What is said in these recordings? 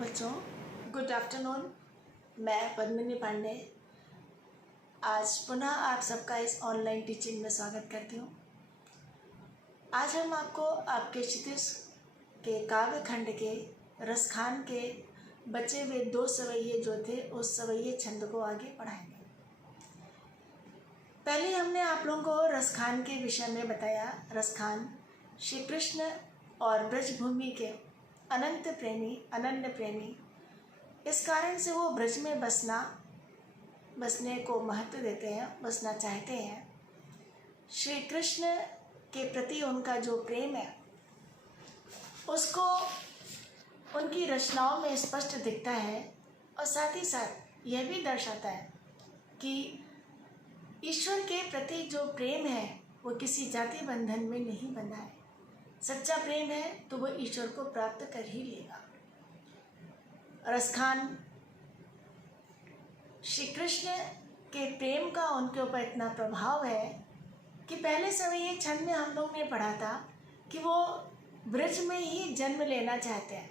बच्चों, good afternoon. मैं पद्मिनी पांडे आज पुनः आप सबका इस ऑनलाइन टीचिंग में स्वागत करती हूँ। आज हम आपको आपके क्षितिज के काव्य खंड के रसखान के बचे हुए 2 सवैये जो थे उस सवैये छंद को आगे पढ़ाएंगे। पहले हमने आप लोगों को रसखान के विषय में बताया। रसखान श्री कृष्ण और ब्रजभूमि के अनंत प्रेमी, अनन्य प्रेमी, इस कारण से वो ब्रज में बसने को महत्व देते हैं, बसना चाहते हैं। श्री कृष्ण के प्रति उनका जो प्रेम है उसको उनकी रचनाओं में स्पष्ट दिखता है और साथ ही साथ यह भी दर्शाता है कि ईश्वर के प्रति जो प्रेम है वो किसी जाति बंधन में नहीं बंधा है। सच्चा प्रेम है तो वो ईश्वर को प्राप्त कर ही लेगा। रसखान श्री कृष्ण के प्रेम का उनके ऊपर इतना प्रभाव है कि पहले सवैये छंद में हम लोग ने पढ़ा था कि वो ब्रज में ही जन्म लेना चाहते हैं,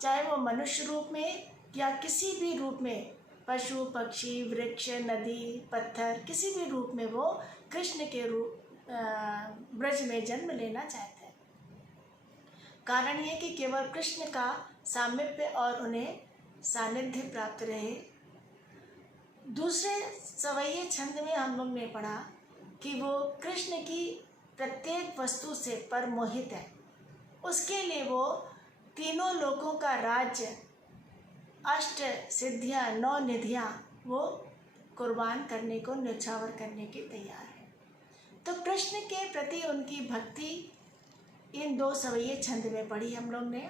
चाहे वो मनुष्य रूप में या किसी भी रूप में, पशु पक्षी वृक्ष नदी पत्थर, किसी भी रूप में वो कृष्ण के रूप ब्रज में जन्म लेना चाहते हैं। कारण ये कि केवल कृष्ण का सामीप्य और उन्हें सानिध्य प्राप्त रहे। दूसरे सवैये छंद में हम लोग ने पढ़ा कि वो कृष्ण की प्रत्येक वस्तु से परमोहित है। उसके लिए वो तीनों लोकों का राज्य, 8 सिद्धियाँ, 9 निधियाँ वो कुर्बान करने को, न्यौछावर करने के तैयार है। तो कृष्ण के प्रति उनकी भक्ति इन 2 सवैये छंद में पढ़ी हम लोग ने।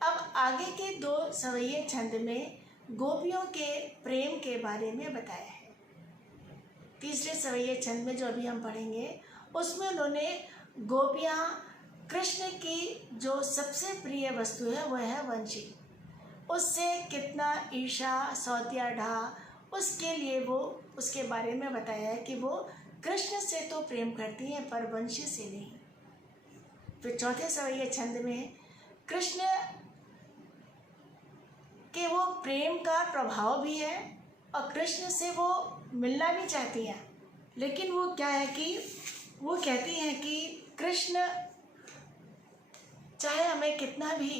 अब आगे के 2 सवैये छंद में गोपियों के प्रेम के बारे में बताया है। तीसरे सवैये छंद में जो अभी हम पढ़ेंगे उसमें उन्होंने गोपियाँ, कृष्ण की जो सबसे प्रिय वस्तु है वह है वंशी, उससे कितना ईर्षा सौतिया ढा, उसके लिए वो उसके बारे में बताया है कि वो कृष्ण से तो प्रेम करती हैं पर वंशी से नहीं। फिर चौथे सवैये छंद में कृष्ण के वो प्रेम का प्रभाव भी है और कृष्ण से वो मिलना भी चाहती हैं, लेकिन वो क्या है कि वो कहती हैं कि कृष्ण चाहे हमें कितना भी,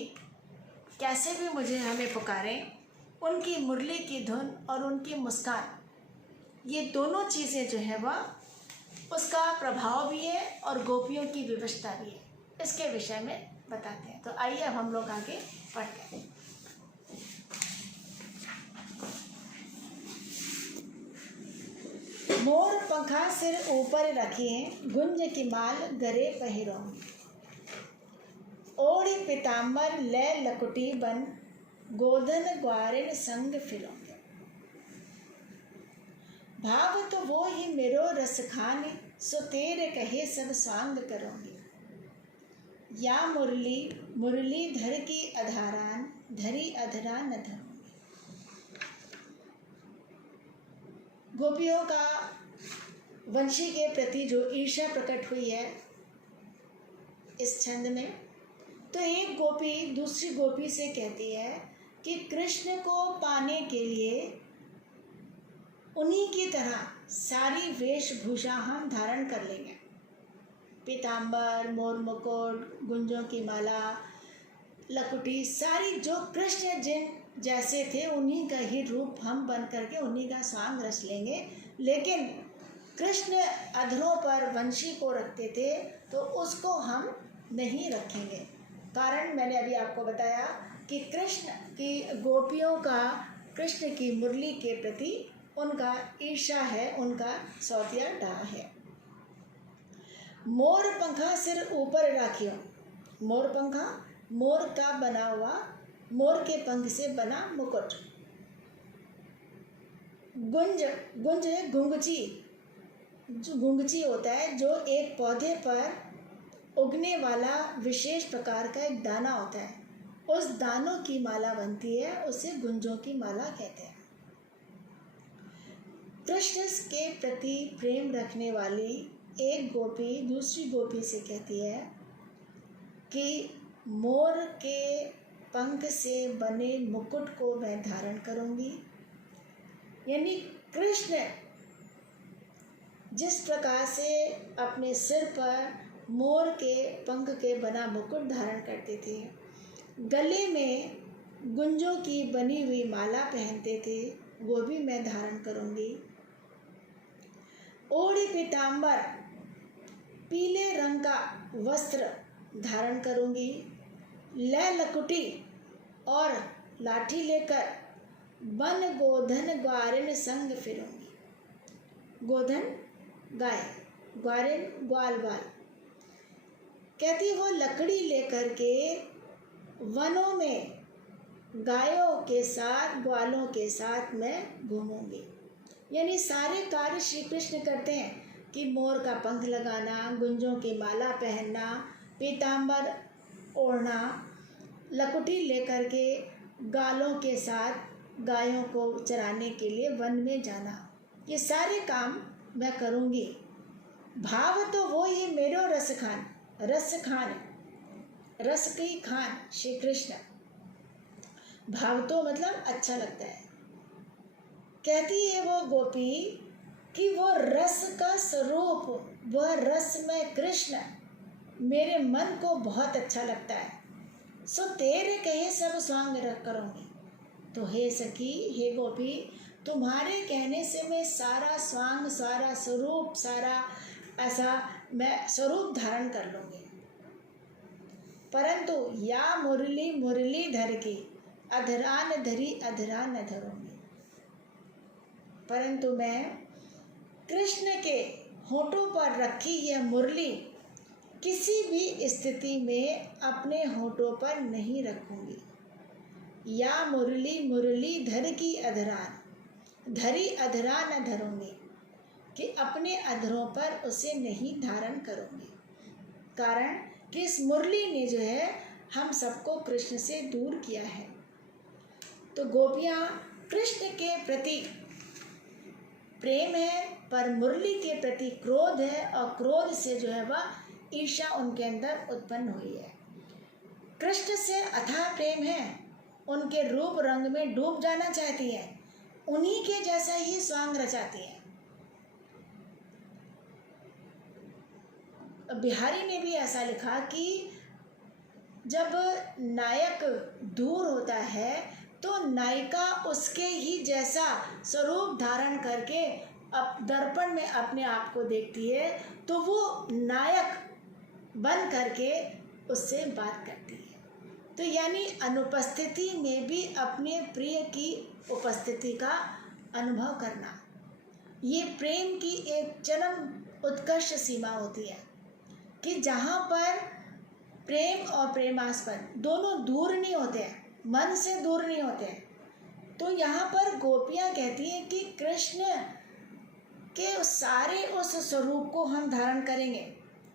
कैसे भी मुझे हमें पुकारें, उनकी मुरली की धुन और उनकी मुस्कान, ये दोनों चीज़ें जो है वह उसका प्रभाव भी है और गोपियों की विवशता भी है। इसके विषय में बताते हैं। तो आइए अब हम लोग आगे पढ़ते हैं। मोर पंखा सिर ऊपर रखिए, गुंज की माल गरे पहिरो, ओढ़ी पीताम्बर ले लकुटी बन, गोधन ग्वारिन संग फिरो। भाव तो वो ही मेरो रस खाने, सो तेरे कहे सब सांग करोगे। या मुरली मुरली धर की अधारान, धरी अधरा न धरोगे। गोपियों का वंशी के प्रति जो ईर्ष्या प्रकट हुई है इस छंद में, तो एक गोपी दूसरी गोपी से कहती है कि कृष्ण को पाने के लिए उन्हीं की तरह सारी वेशभूषा हम धारण कर लेंगे। पीताम्बर, मोर मुकुट, गुंजों की माला, लकुटी, सारी जो कृष्ण जिन जैसे थे उन्हीं का ही रूप हम बन करके उन्हीं का सांग रच लेंगे। लेकिन कृष्ण अधरों पर वंशी को रखते थे तो उसको हम नहीं रखेंगे। कारण मैंने अभी आपको बताया कि कृष्ण की गोपियों का कृष्ण की मुरली के प्रति उनका ईर्ष्या है, उनका सौतिया डा है। मोर पंखा सिर ऊपर राखियो। मोर पंखा, मोर का बना हुआ, मोर के पंख से बना मुकुट। गुंज, गुंज है गुंगची, जो गुंगची होता है जो एक पौधे पर उगने वाला विशेष प्रकार का एक दाना होता है, उस दानों की माला बनती है, उसे गुंजों की माला कहते हैं। कृष्ण के प्रति प्रेम रखने वाली एक गोपी दूसरी गोपी से कहती है कि मोर के पंख से बने मुकुट को मैं धारण करूंगी। यानी कृष्ण जिस प्रकार से अपने सिर पर मोर के पंख के बना मुकुट धारण करते थे, गले में गुंजों की बनी हुई माला पहनते थे, वो भी मैं धारण करूंगी। ओढ़ी पीताम्बर पीले रंग का वस्त्र धारण करूंगी। लय लकुटी और लाठी लेकर वन गोधन ग्वारिन संग फिरूंगी। गोधन गाय, ग्वारिन ग्वाल बाल। कहती वो लकड़ी लेकर के वनों में गायों के साथ ग्वालों के साथ मैं घूमूंगी। यानी सारे कार्य श्री कृष्ण करते हैं कि मोर का पंख लगाना, गुंजों की माला पहनना, पीताम्बर ओढ़ना, लकुटी लेकर के गालों के साथ गायों को चराने के लिए वन में जाना, ये सारे काम मैं करूँगी। भाव तो वो ही मेरो रस खान, रस खान, रस की खान श्री कृष्ण। भाव तो मतलब अच्छा लगता है। कहती है वो गोपी कि वो रस का स्वरूप, वह रसमय कृष्ण मेरे मन को बहुत अच्छा लगता है। सो तेरे कहे सब स्वांग रख करूँगी। तो हे सखी, हे गोपी, तुम्हारे कहने से मैं सारा स्वांग, सारा स्वरूप, सारा ऐसा मैं स्वरूप धारण कर लूँगी। परंतु या मुरली मुरली धर की अधरान धरी अधरान न धरूंगी। परंतु मैं कृष्ण के होठों पर रखी यह मुरली किसी भी स्थिति में अपने होठों पर नहीं रखूंगी। या मुरली मुरली धर की अधरान धरी अधरान न धरूंगी, कि अपने अधरों पर उसे नहीं धारण करूंगी। कारण कि इस मुरली ने जो है हम सबको कृष्ण से दूर किया है। तो गोपियाँ कृष्ण के प्रति प्रेम है, पर मुरली के प्रति क्रोध है, और क्रोध से जो है वह ईर्ष्या उनके अंदर उत्पन्न हुई है। कृष्ण से अथाह प्रेम है, उनके रूप रंग में डूब जाना चाहती है, उन्हीं के जैसा ही स्वांग रचाती है। बिहारी ने भी ऐसा लिखा कि जब नायक दूर होता है तो नायिका उसके ही जैसा स्वरूप धारण करके अब दर्पण में अपने आप को देखती है, तो वो नायक बन करके उससे बात करती है। तो यानी अनुपस्थिति में भी अपने प्रिय की उपस्थिति का अनुभव करना, ये प्रेम की एक चरम उत्कर्ष सीमा होती है कि जहाँ पर प्रेम और प्रेमास्पद दोनों दूर नहीं होते हैं, मन से दूर नहीं होते हैं। तो यहाँ पर गोपियाँ कहती हैं कि कृष्ण के सारे उस स्वरूप को हम धारण करेंगे,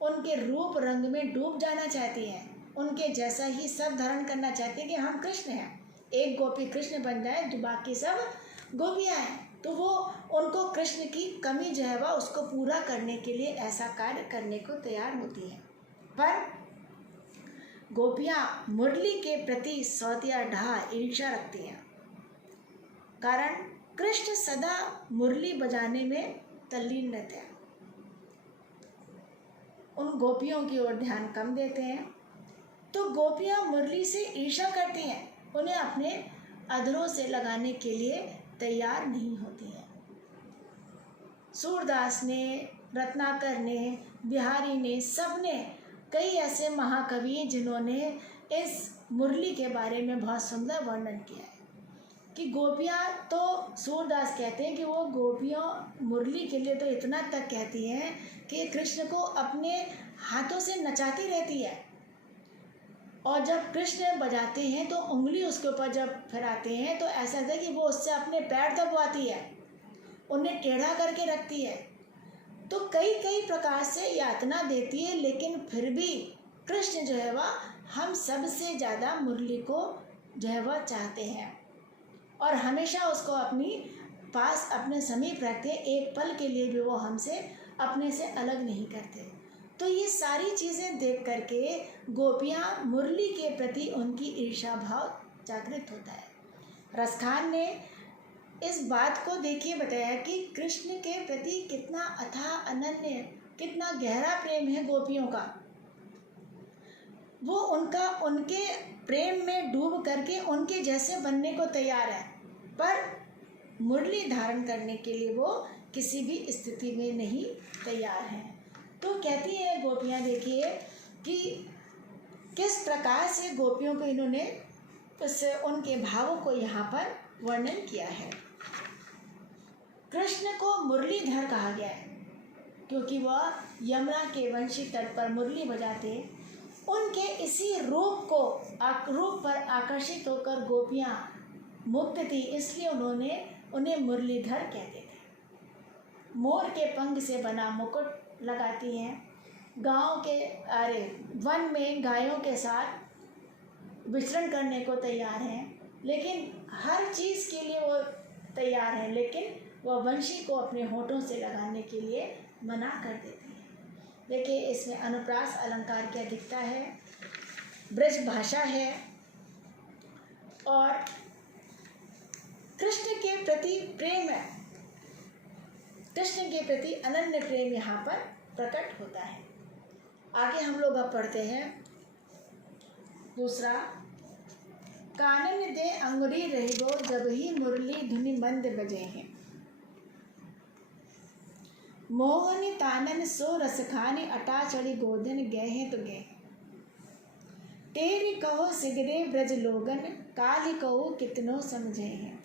उनके रूप रंग में डूब जाना चाहती हैं, उनके जैसा ही सब धारण करना चाहती हैं कि हम कृष्ण हैं। एक गोपी कृष्ण बन जाए तो बाकी सब गोपियाँ हैं, तो वो उनको कृष्ण की कमी जो है वह उसको पूरा करने के लिए ऐसा कार्य करने को तैयार होती हैं। पर गोपियाँ मुरली के प्रति सौतिया ढाह ईर्ष्या रखती हैं। कारण कृष्ण सदा मुरली बजाने में तल्लीन रहते हैं, उन गोपियों की ओर ध्यान कम देते हैं। तो गोपियाँ मुरली से ईर्ष्या करती हैं, उन्हें अपने अधरों से लगाने के लिए तैयार नहीं होती हैं। सूरदास ने, रत्नाकर ने, बिहारी ने, सब ने, कई ऐसे महाकवि जिन्होंने इस मुरली के बारे में बहुत सुंदर वर्णन किया है कि गोपियाँ, तो सूरदास कहते हैं कि वो गोपियों मुरली के लिए तो इतना तक कहती हैं कि कृष्ण को अपने हाथों से नचाती रहती है, और जब कृष्ण बजाते हैं तो उंगली उसके ऊपर जब फिराते हैं तो ऐसा है कि वो उससे अपने पैर दबवाती है, उन्हें टेढ़ा करके रखती है। तो कई कई प्रकार से यातना देती है, लेकिन फिर भी कृष्ण जो है वह हम सबसे ज़्यादा मुरली को जो है वह चाहते हैं, और हमेशा उसको अपनी पास अपने समीप रखते हैं। एक पल के लिए भी वो हमसे अपने से अलग नहीं करते। तो ये सारी चीज़ें देख करके गोपियाँ मुरली के प्रति उनकी ईर्ष्या भाव जागृत होता है। रसखान ने इस बात को देखिए बताया कि कृष्ण के प्रति कितना अथाह अनन्य, कितना गहरा प्रेम है गोपियों का। वो उनके प्रेम में डूब करके उनके जैसे बनने को तैयार है, पर मुरली धारण करने के लिए वो किसी भी स्थिति में नहीं तैयार है। तो कहती है गोपियाँ, देखिए कि किस प्रकार से गोपियों को इन्होंने उनके भावों को यहाँ पर वर्णन किया है। कृष्ण को मुरलीधर कहा गया है क्योंकि वह यमुना के वंशी तट पर मुरली बजाते। उनके इसी रूप पर आकर्षित होकर गोपियाँ मुग्ध थी, इसलिए उन्होंने उन्हें मुरलीधर कहते थे। मोर के पंख से बना मुकुट लगाती हैं, वन में गायों के साथ विचरण करने को तैयार हैं, लेकिन हर चीज़ के लिए वो तैयार है, लेकिन वह वंशी को अपने होठों से लगाने के लिए मना कर देती है। देखिए, इसमें अनुप्रास अलंकार की अधिकता है, ब्रज भाषा है और कृष्ण के प्रति प्रेम है, कृष्ण के प्रति अनन्य प्रेम यहाँ पर प्रकट होता है। आगे हम लोग अब पढ़ते हैं दूसरा, कानन दे अंगुरी रहिबो जब ही मुरली धुनि मंद बजे हैं। मोहनी तानन सो रस खानी अटा चढ़ी गोधन गए हैं तो गए। तेरी कहो सिगरे ब्रज लोगन काली कहो कितनो समझे हैं।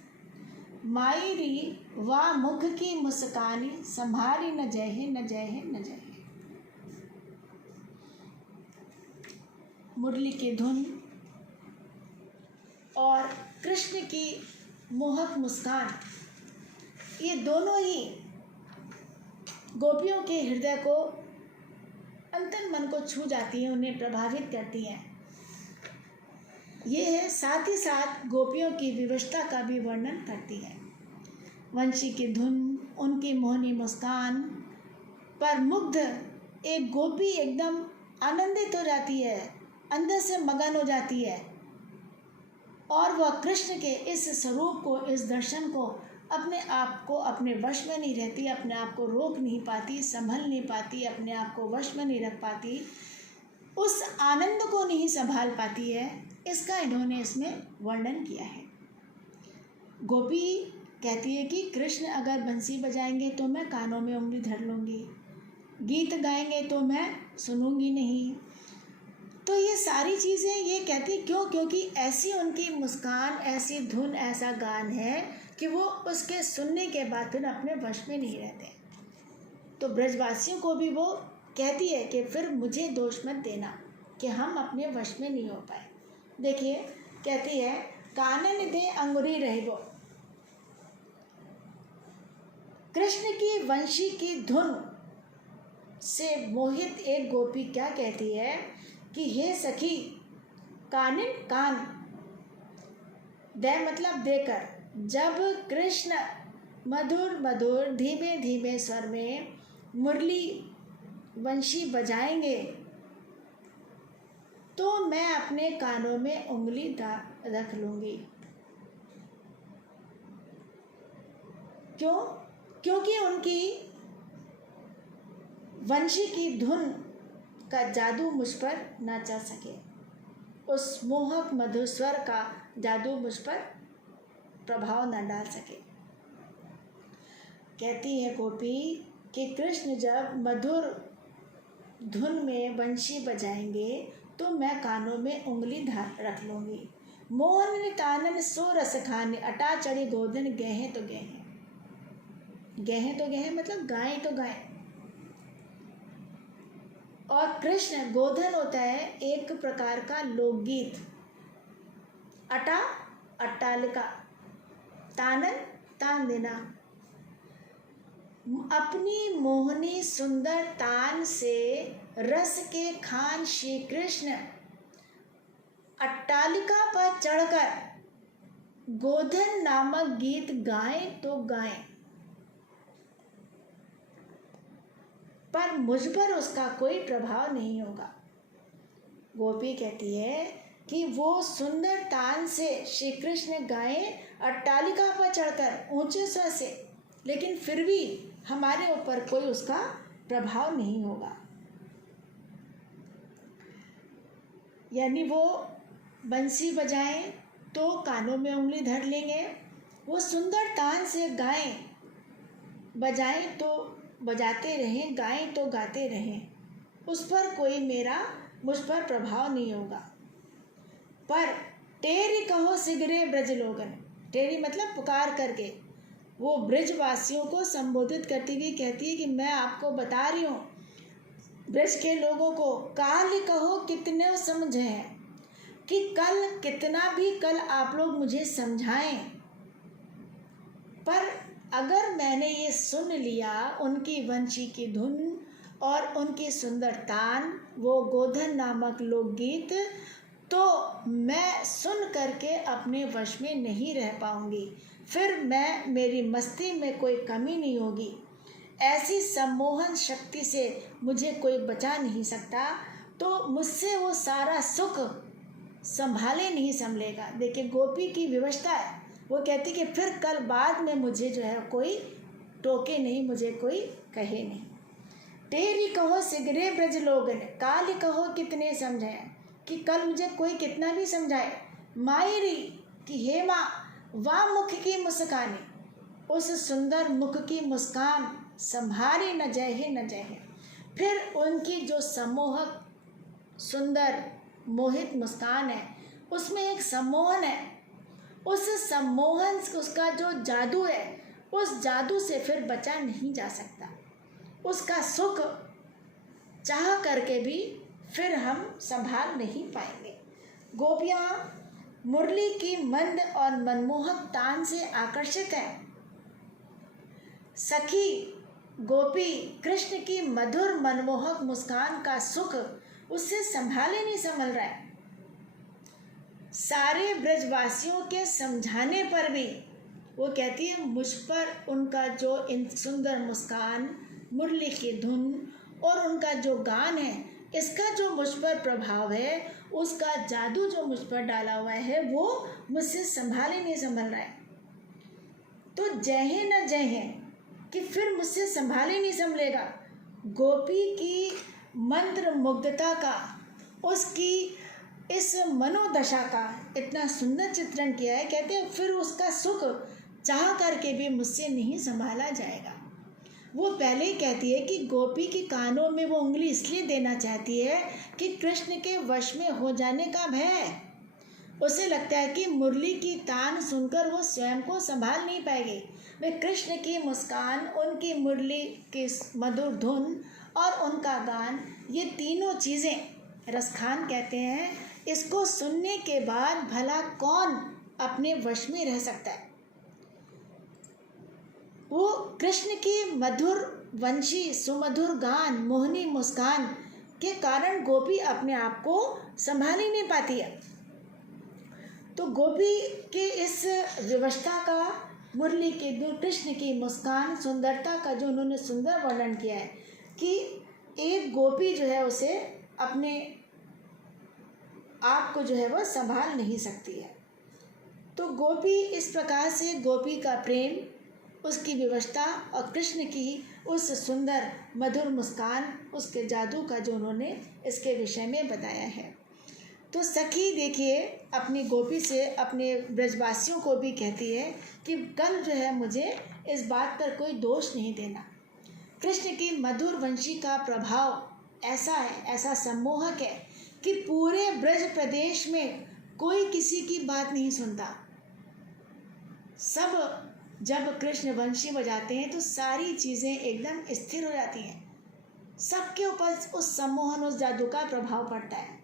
मायरी वा मुख की मुस्कानी संभारी न जय है न जय है न जय है। मुरली की धुन और कृष्ण की मोहक मुस्कान, ये दोनों ही गोपियों के हृदय को, अंतन मन को छू जाती हैं, उन्हें प्रभावित करती हैं। ये है, साथ ही साथ गोपियों की विवशता का भी वर्णन करती है। वंशी की धुन, उनकी मोहनी मुस्कान पर मुग्ध एक गोपी एकदम आनंदित हो जाती है, अंदर से मगन हो जाती है और वह कृष्ण के इस स्वरूप को, इस दर्शन को अपने आप को अपने वश में नहीं रहती, अपने आप को रोक नहीं पाती, संभल नहीं पाती, अपने आप को वश में नहीं रख पाती, उस आनंद को नहीं संभाल पाती है। इसका इन्होंने इसमें वर्णन किया है। गोपी कहती है कि कृष्ण अगर बंसी बजाएंगे तो मैं कानों में उंगली धर लूँगी, गीत गाएंगे तो मैं सुनूंगी नहीं। तो ये सारी चीज़ें ये कहती क्यों? क्योंकि ऐसी उनकी मुस्कान, ऐसी धुन, ऐसा गान है कि वो उसके सुनने के बाद फिर अपने वश में नहीं रहते। तो ब्रजवासियों को भी वो कहती है कि फिर मुझे दोष मत देना कि हम अपने वश में नहीं हो पाए। देखिए, कहती है कानन दे अंगुरी रहिबो। कृष्ण की वंशी की धुन से मोहित एक गोपी क्या कहती है कि हे सखी, कानन कान, दे मतलब देकर, जब कृष्ण मधुर मधुर धीमे धीमे स्वर में मुरली वंशी बजाएंगे तो मैं अपने कानों में उंगली रख लूँगी। क्यों? क्योंकि उनकी वंशी की धुन का जादू मुझ पर ना चल सके, उस मोहक मधुर स्वर का जादू मुझ पर प्रभाव न डाल सके। कहती है गोपी कि कृष्ण जब मधुर धुन में बंशी बजाएंगे तो मैं कानों में उंगली रख लूँगी। मोहन कानन सो रस खाने अटा चढ़ी गोधन गहे तो गहे। गहे तो गहे मतलब गाएं तो गाएं। और कृष्ण, गोधन होता है एक प्रकार का लोकगीत, अटा अट्टालिका, तानन तान देना। अपनी मोहनी सुंदर तान से रस के खान श्री कृष्ण अट्टालिका पर चढ़कर गोधन नामक गीत गाएं तो गाएं। पर मुझ पर उसका कोई प्रभाव नहीं होगा। गोपी कहती है कि वो सुंदर तान से श्री कृष्ण गाएं अट्टालिका पर चढ़कर ऊंचे स्वर से, लेकिन फिर भी हमारे ऊपर कोई उसका प्रभाव नहीं होगा। यानी वो बंसी बजाएं तो कानों में उंगली धर लेंगे, वो सुंदर तान से गाएं, बजाएं तो बजाते रहें, गाएं तो गाते रहें, उस पर कोई मुझ पर प्रभाव नहीं होगा। पर टेरी कहो सिगरे ब्रज लोगन, टेरी मतलब पुकार करके वो ब्रजवासियों को संबोधित करती हुई कहती है कि मैं आपको बता रही हूँ ब्रज के लोगों को, काल कहो कितने समझे हैं, कि कल कितना भी कल आप लोग मुझे समझाएं, पर अगर मैंने ये सुन लिया उनकी वंशी की धुन और उनकी सुंदर तान, वो गोधन नामक लोकगीत, तो मैं सुन करके अपने वश में नहीं रह पाऊंगी, फिर मेरी मस्ती में कोई कमी नहीं होगी। ऐसी सम्मोहन शक्ति से मुझे कोई बचा नहीं सकता, तो मुझसे वो सारा सुख संभाले नहीं संभलेगा। देखिए गोपी की विवशता है, वो कहती कि फिर कल बाद में मुझे जो है कोई टोके नहीं, मुझे कोई कहे नहीं। टेरी कहो सिगरे ब्रज लोगन, काल कहो कितने समझे, कि कल मुझे कोई कितना भी समझाए, मायरी कि हे माँ वाह मुख की मुस्कानी, उस सुंदर मुख की मुस्कान संभारी न जहे न जहे। फिर उनकी जो सम्मोहक सुंदर मोहित मुस्कान है, उसमें एक सम्मोहन है, उस सम्मोहन उसका जो जादू है, उस जादू से फिर बचा नहीं जा सकता। उसका सुख चाह करके भी फिर हम संभाल नहीं पाएंगे। गोपियाँ मुरली की मंद और मनमोहक तान से आकर्षित हैं। सखी गोपी कृष्ण की मधुर मनमोहक मुस्कान का सुख उससे संभाले नहीं संभल रहा है। सारे ब्रजवासियों के समझाने पर भी वो कहती है मुझ पर उनका जो इन सुंदर मुस्कान, मुरली की धुन और उनका जो गान है, इसका जो मुझ पर प्रभाव है, उसका जादू जो मुझ पर डाला हुआ है, वो मुझसे संभाले नहीं संभल रहा है। तो जय न जय कि फिर मुझसे संभाले नहीं संभलेगा। गोपी की मंत्र मुग्धता का, उसकी इस मनोदशा का इतना सुंदर चित्रण किया है। कहते हैं फिर उसका सुख चाह करके भी मुझसे नहीं संभाला जाएगा। वो पहले ही कहती है कि गोपी के कानों में वो उंगली इसलिए देना चाहती है कि कृष्ण के वश में हो जाने का भय है। उसे लगता है कि मुरली की तान सुनकर वो स्वयं को संभाल नहीं पाएगी। वे कृष्ण की मुस्कान, उनकी मुरली की मधुर धुन और उनका गान, ये तीनों चीज़ें रसखान कहते हैं। इसको सुनने के बाद भला कौन अपने वश में रह सकता है। वो कृष्ण की मधुर वंशी सुमधुर गान, मोहनी मुस्कान के कारण गोपी अपने आप को संभाल ही नहीं पाती है। तो गोपी के इस विवशता का, मुरली के धुन, कृष्ण की मुस्कान, सुंदरता का जो उन्होंने सुंदर वर्णन किया है कि एक गोपी जो है उसे अपने आप को जो है वह संभाल नहीं सकती है। तो गोपी इस प्रकार से, गोपी का प्रेम, उसकी विवशता और कृष्ण की उस सुंदर मधुर मुस्कान, उसके जादू का जो उन्होंने इसके विषय में बताया है। तो सखी देखिए अपनी गोपी से अपने ब्रजवासियों को भी कहती है कि कल जो है मुझे इस बात पर कोई दोष नहीं देना। कृष्ण की मधुर वंशी का प्रभाव ऐसा है, ऐसा सम्मोहक है कि पूरे ब्रज प्रदेश में कोई किसी की बात नहीं सुनता। सब जब कृष्ण वंशी बजाते हैं तो सारी चीज़ें एकदम स्थिर हो जाती हैं। सबके ऊपर उस सम्मोहन, उस जादू का प्रभाव पड़ता है।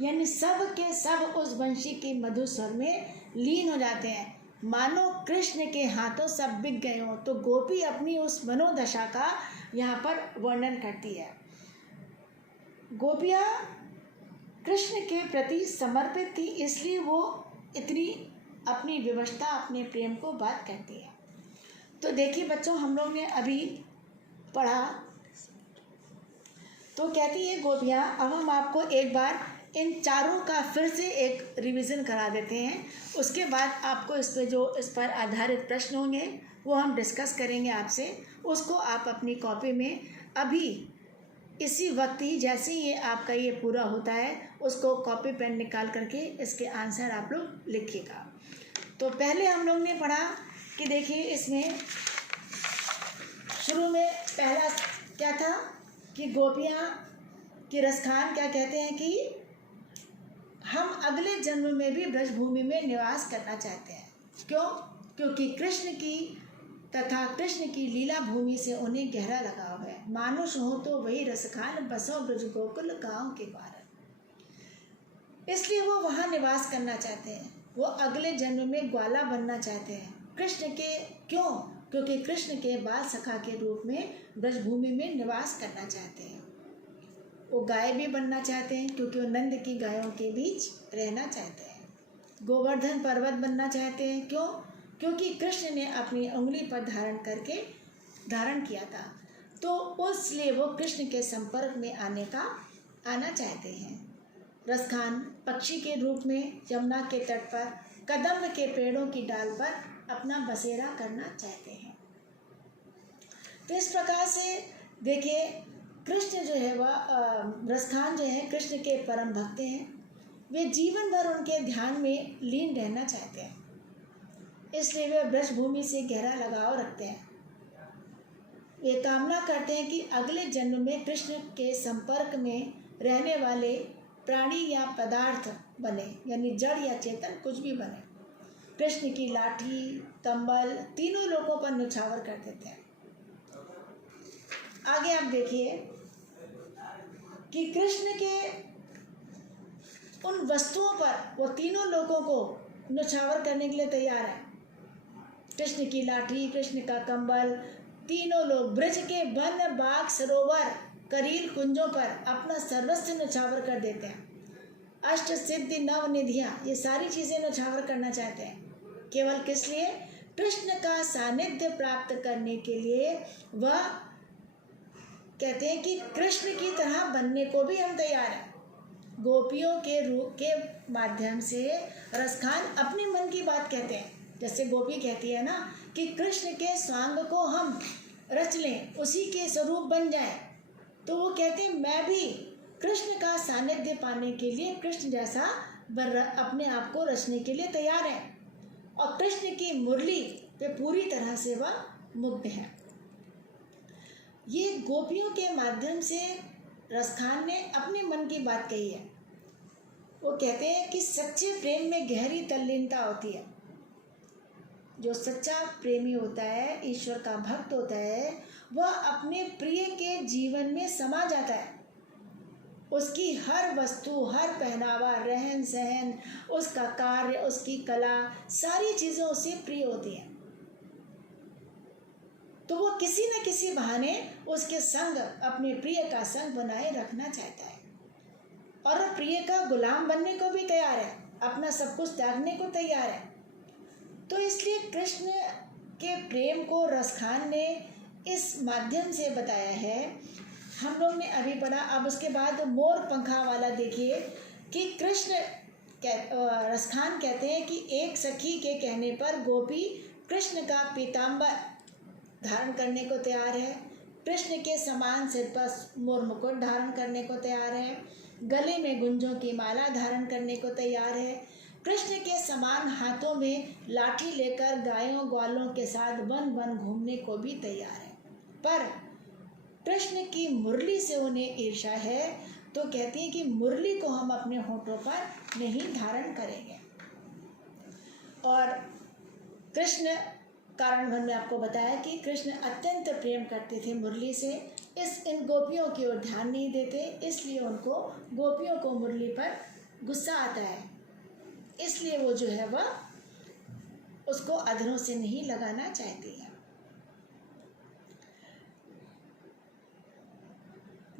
यानी सब के सब उस वंशी के मधुर स्वर में लीन हो जाते हैं, मानो कृष्ण के हाथों सब बिक गए हों। तो गोपी अपनी उस मनोदशा का यहाँ पर वर्णन करती है। गोपियाँ कृष्ण के प्रति समर्पित थी, इसलिए वो इतनी अपनी विवशता, अपने प्रेम को बात कहती है। तो देखिए बच्चों, हम लोग ने अभी पढ़ा तो कहती है गोपियाँ, अब हम आपको एक बार इन चारों का फिर से एक रिवीजन करा देते हैं। उसके बाद आपको इस पर आधारित प्रश्न होंगे वो हम डिस्कस करेंगे आपसे। उसको आप अपनी कॉपी में अभी इसी वक्त ही, जैसे ही आपका ये पूरा होता है, उसको कॉपी पेन निकाल करके इसके आंसर आप लोग लिखिएगा। तो पहले हम लोग ने पढ़ा कि देखिए इसमें शुरू में पहला क्या था कि गोपियाँ की रसखान क्या कहते हैं कि हम अगले जन्म में भी ब्रजभूमि में निवास करना चाहते हैं। क्यों? क्योंकि कृष्ण की लीला भूमि से उन्हें गहरा लगाव है। मानुष हो तो वही रसखान, बसो ब्रज गोकुल गाँव के पार। इसलिए वो वहाँ निवास करना चाहते हैं। वो अगले जन्म में ग्वाला बनना चाहते हैं कृष्ण के। क्यों? क्योंकि कृष्ण के बाल सखा के रूप में ब्रजभूमि में निवास करना चाहते हैं। वो गाय भी बनना चाहते हैं क्योंकि वो नंद की गायों के बीच रहना चाहते हैं। गोवर्धन पर्वत बनना चाहते हैं। क्यों? क्योंकि कृष्ण ने अपनी उंगली पर धारण किया था, तो इसलिए वो कृष्ण के संपर्क में आना चाहते हैं। रसखान पक्षी के रूप में यमुना के तट पर कदम्ब के पेड़ों की डाल पर अपना बसेरा करना चाहते हैं। तो इस प्रकार से देखिए, कृष्ण जो है वह रसखान जो है कृष्ण के परम भक्त हैं। वे जीवन भर उनके ध्यान में लीन रहना चाहते हैं, इसलिए वे ब्रजभूमि से गहरा लगाव रखते हैं। वे कामना करते हैं कि अगले जन्म में कृष्ण के संपर्क में रहने वाले प्राणी या पदार्थ बने, यानी जड़ या चेतन कुछ भी बने। कृष्ण की लाठी, कंबल तीनों लोगों पर न्यौछावर कर देते हैं। आगे आप देखिए कि कृष्ण के उन वस्तुओं पर वो तीनों लोगों को न्यौछावर करने के लिए तैयार है। कृष्ण की लाठी, कृष्ण का कंबल, तीनों लोग ब्रज के वन, बाग, सरोवर, करील कुंजों पर अपना सर्वस्व न्यौछावर कर देते हैं। अष्ट सिद्धि नव निधियाँ, ये सारी चीज़ें न्यौछावर करना चाहते हैं। केवल किस लिए? कृष्ण का सानिध्य प्राप्त करने के लिए। वह कहते हैं कि कृष्ण की तरह बनने को भी हम तैयार हैं। गोपियों के रूप के माध्यम से रसखान अपने मन की बात कहते हैं। जैसे गोपी कहती है ना कि कृष्ण के स्वांग को हम रच लें, उसी के स्वरूप बन जाए, तो वो कहते हैं मैं भी कृष्ण का सानिध्य पाने के लिए कृष्ण जैसा अपने आप को रचने के लिए तैयार है। और कृष्ण की मुरली पे पूरी तरह से वह मुग्ध है। ये गोपियों के माध्यम से रसखान ने अपने मन की बात कही है। वो कहते हैं कि सच्चे प्रेम में गहरी तल्लीनता होती है। जो सच्चा प्रेमी होता है, ईश्वर का भक्त होता है, वह अपने प्रिय के जीवन में समा जाता है। उसकी हर वस्तु, हर पहनावा, रहन सहन, उसका कार्य, उसकी कला, सारी चीज़ें उसे प्रिय होती हैं। तो वो किसी न किसी बहाने उसके संग, अपने प्रिय का संग बनाए रखना चाहता है और प्रिय का गुलाम बनने को भी तैयार है, अपना सब कुछ त्यागने को तैयार है। तो इसलिए कृष्ण के प्रेम को रसखान ने इस माध्यम से बताया है। हम लोग ने अभी पढ़ा। अब उसके बाद मोर पंखा वाला देखिए कि रसखान कहते हैं कि एक सखी के कहने पर गोपी कृष्ण का पीताम्बर धारण करने को तैयार है। कृष्ण के समान सिर पर मोर मुकुट धारण करने को तैयार है। गले में गुंजों की माला धारण करने को तैयार है। कृष्ण के समान हाथों में लाठी लेकर गायों ग्वालों के साथ वन वन घूमने को भी तैयार है। पर कृष्ण की मुरली से उन्हें ईर्ष्या है, तो कहती है कि मुरली को हम अपने होठों पर नहीं धारण करेंगे। और कृष्ण कारण मैंने आपको बताया कि कृष्ण अत्यंत प्रेम करते थे मुरली से। इन गोपियों की ओर ध्यान नहीं देते, इसलिए उनको गोपियों को मुरली पर गुस्सा आता है। इसलिए वो जो है वह उसको अधरों से नहीं लगाना चाहती है।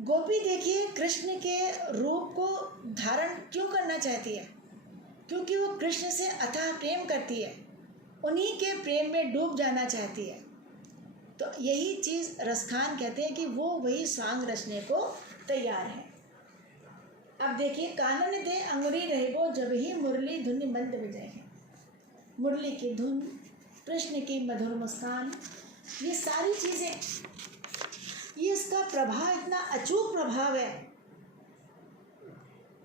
गोपी देखिए कृष्ण के रूप को धारण क्यों करना चाहती है? क्योंकि वो कृष्ण से अथाह प्रेम करती है, उन्हीं के प्रेम में डूब जाना चाहती है। तो यही चीज़ रसखान कहते हैं कि वो वही स्वांग रचने को तैयार है। अब देखिए, कानन दे अंगुरी रहेगो जब ही मुरली धुन मंद बजाए। मुरली की धुन, कृष्ण की मधुर मुस्कान, ये सारी चीज़ें, ये इसका प्रभाव इतना अचूक प्रभाव है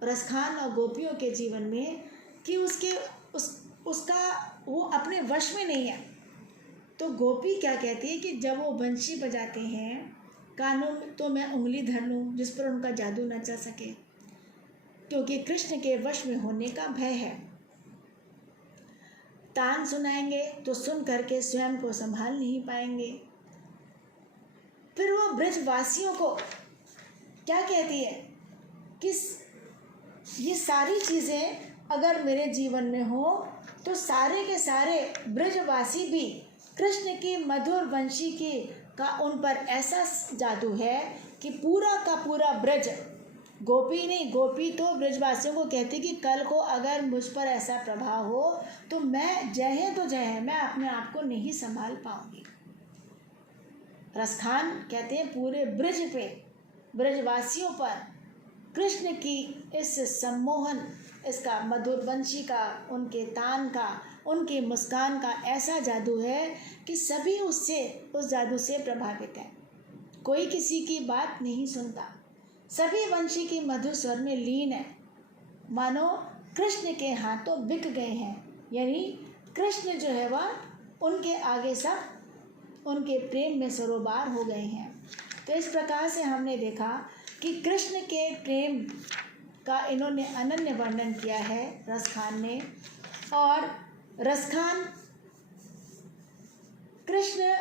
रसखान और गोपियों के जीवन में कि उसका वो अपने वश में नहीं है। तो गोपी क्या कहती है कि जब वो बंशी बजाते हैं, कानों में तो मैं उंगली धर लूँ जिस पर उनका जादू न चल सके, क्योंकि कृष्ण के वश में होने का भय है। तान सुनाएंगे तो सुन करके स्वयं को संभाल नहीं पाएंगे। फिर वो ब्रजवासियों को क्या कहती है कि ये सारी चीज़ें अगर मेरे जीवन में हो तो सारे के सारे ब्रजवासी भी कृष्ण की मधुर वंशी की का उन पर ऐसा जादू है कि पूरा का पूरा ब्रज, गोपी नहीं, गोपी तो ब्रजवासियों को कहती कि कल को अगर मुझ पर ऐसा प्रभाव हो तो मैं जय है तो जय है, मैं अपने आप को नहीं संभाल पाऊंगी। रसखान कहते हैं पूरे ब्रज पे, ब्रजवासियों पर कृष्ण की इस सम्मोहन, इसका मधुर वंशी का, उनके तान का, उनकी मुस्कान का ऐसा जादू है कि सभी उससे, उस जादू से प्रभावित है। कोई किसी की बात नहीं सुनता, सभी वंशी की मधुर स्वर में लीन है, मानो कृष्ण के हाथों बिक गए हैं। यानी कृष्ण जो है वह उनके आगे सब उनके प्रेम में सरोबार हो गए हैं। तो इस प्रकार से हमने देखा कि कृष्ण के प्रेम का इन्होंने अनन्य वर्णन किया है रसखान ने। और रसखान, कृष्ण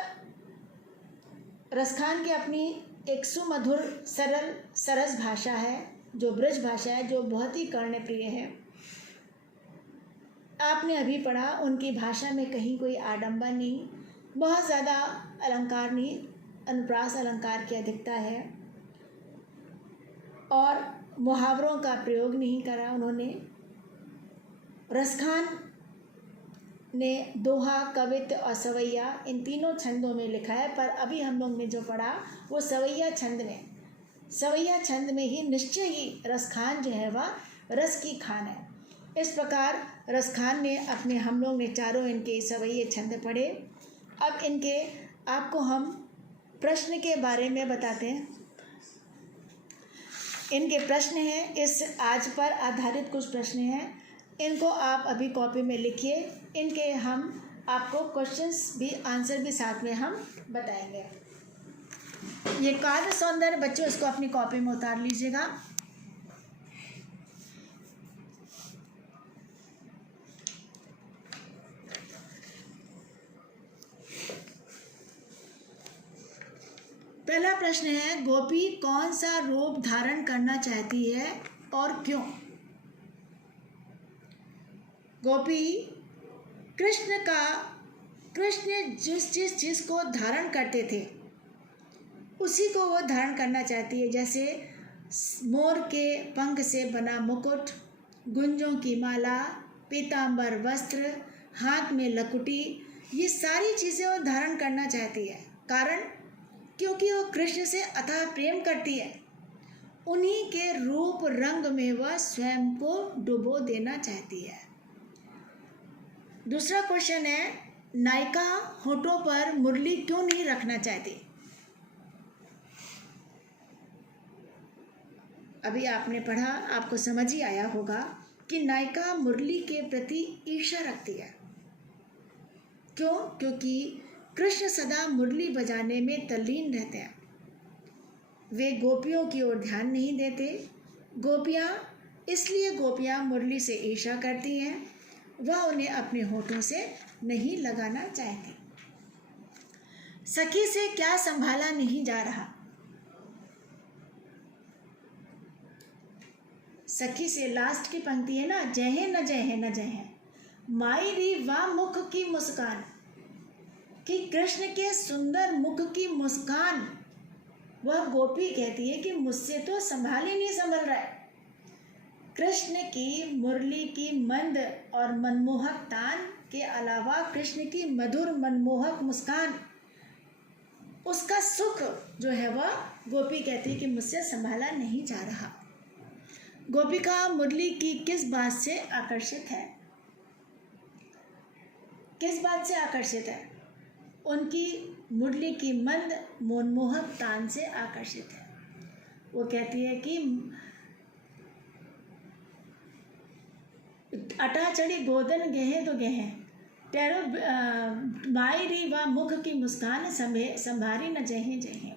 रसखान की अपनी एक सुमधुर सरल सरस भाषा है, जो ब्रज भाषा है, जो बहुत ही कर्णप्रिय है। आपने अभी पढ़ा, उनकी भाषा में कहीं कोई आडंबर नहीं, बहुत ज़्यादा अलंकार नहीं, अनुप्रास अलंकार की अधिकता है, और मुहावरों का प्रयोग नहीं करा उन्होंने। रसखान ने दोहा, कवित्त और सवैया इन तीनों छंदों में लिखा है, पर अभी हम लोग ने जो पढ़ा वो सवैया छंद में, सवैया छंद में ही निश्चय ही रसखान जो है वह रस की खान है। इस प्रकार रसखान ने अपने, हम लोग ने चारों इनके सवैये छंद पढ़े। अब इनके आपको हम प्रश्न के बारे में बताते हैं। इनके प्रश्न हैं, इस आज पर आधारित कुछ प्रश्न हैं, इनको आप अभी कॉपी में लिखिए। इनके हम आपको क्वेश्चंस भी, आंसर भी साथ में हम बताएंगे। ये काव्य सौंदर्य बच्चों, इसको अपनी कॉपी में उतार लीजिएगा। पहला प्रश्न है, गोपी कौन सा रूप धारण करना चाहती है और क्यों? गोपी कृष्ण जिस चीज़ को धारण करते थे उसी को वो धारण करना चाहती है। जैसे मोर के पंख से बना मुकुट, गुंजों की माला, पीतांबर वस्त्र, हाथ में लकुटी, ये सारी चीज़ें वो धारण करना चाहती है। कारण, क्योंकि वो कृष्ण से अथाह प्रेम करती है, उन्हीं के रूप रंग में वह स्वयं को डुबो देना चाहती है। दूसरा क्वेश्चन है, नायिका होठों पर मुरली क्यों नहीं रखना चाहती? अभी आपने पढ़ा, आपको समझ ही आया होगा कि नायिका मुरली के प्रति ईर्ष्या रखती है। क्यों? क्योंकि कृष्ण सदा मुरली बजाने में तल्लीन रहते हैं, वे गोपियों की ओर ध्यान नहीं देते। गोपियाँ मुरली से ईर्ष्या करती हैं, वह उन्हें अपने होठों से नहीं लगाना चाहती। सखी से क्या संभाला नहीं जा रहा? सखी से लास्ट की पंक्ति है ना, जय है न जय है न जय है, माई री वाह मुख की मुस्कान, कि कृष्ण के सुंदर मुख की मुस्कान, वह गोपी कहती है कि मुझसे तो संभाल ही नहीं संभल रहा है। कृष्ण की मुरली की मंद और मनमोहक तान के अलावा कृष्ण की मधुर मनमोहक मुस्कान, उसका सुख जो है वह गोपी कहती है कि मुझसे संभाला नहीं जा रहा। गोपिका मुरली की किस बात से आकर्षित है? किस बात से आकर्षित है? उनकी मुरली की मंद मनमोहक तान से आकर्षित है। वो कहती है कि अटा चढ़ी गोदन गहे तो गहे, टेरो मायरी व मुख की मुस्कान संभारी न जहे जहे।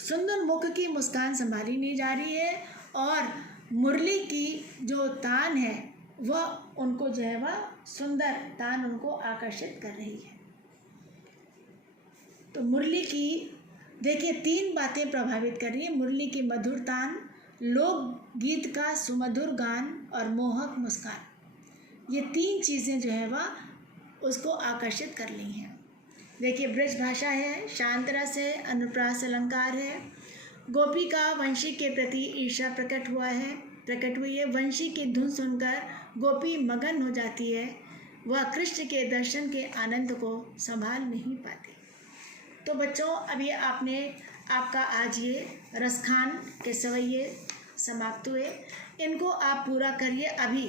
सुंदर मुख की मुस्कान संभाली नहीं जा रही है और मुरली की जो तान है वह उनको जो है वह सुंदर तान उनको आकर्षित कर रही है। तो मुरली की देखिए 3 बातें प्रभावित कर रही है। मुरली की मधुर तान, लोक गीत का सुमधुर गान और मोहक मुस्कान, ये 3 चीज़ें जो है वह उसको आकर्षित कर ली हैं। देखिए ब्रज भाषा है, शांत रस है, अनुप्रास अलंकार है। गोपी का वंशी के प्रति ईर्ष्या प्रकट हुई है। वंशी की धुन सुनकर गोपी मगन हो जाती है। वह कृष्ण के दर्शन के आनंद को संभाल नहीं पाती। तो बच्चों अभी आपका आज ये रसखान के सवैये समाप्त हुए। इनको आप पूरा करिए अभी,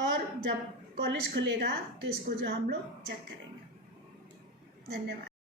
और जब कॉलेज खुलेगा तो इसको जो हम लोग चेक करेंगे। धन्यवाद।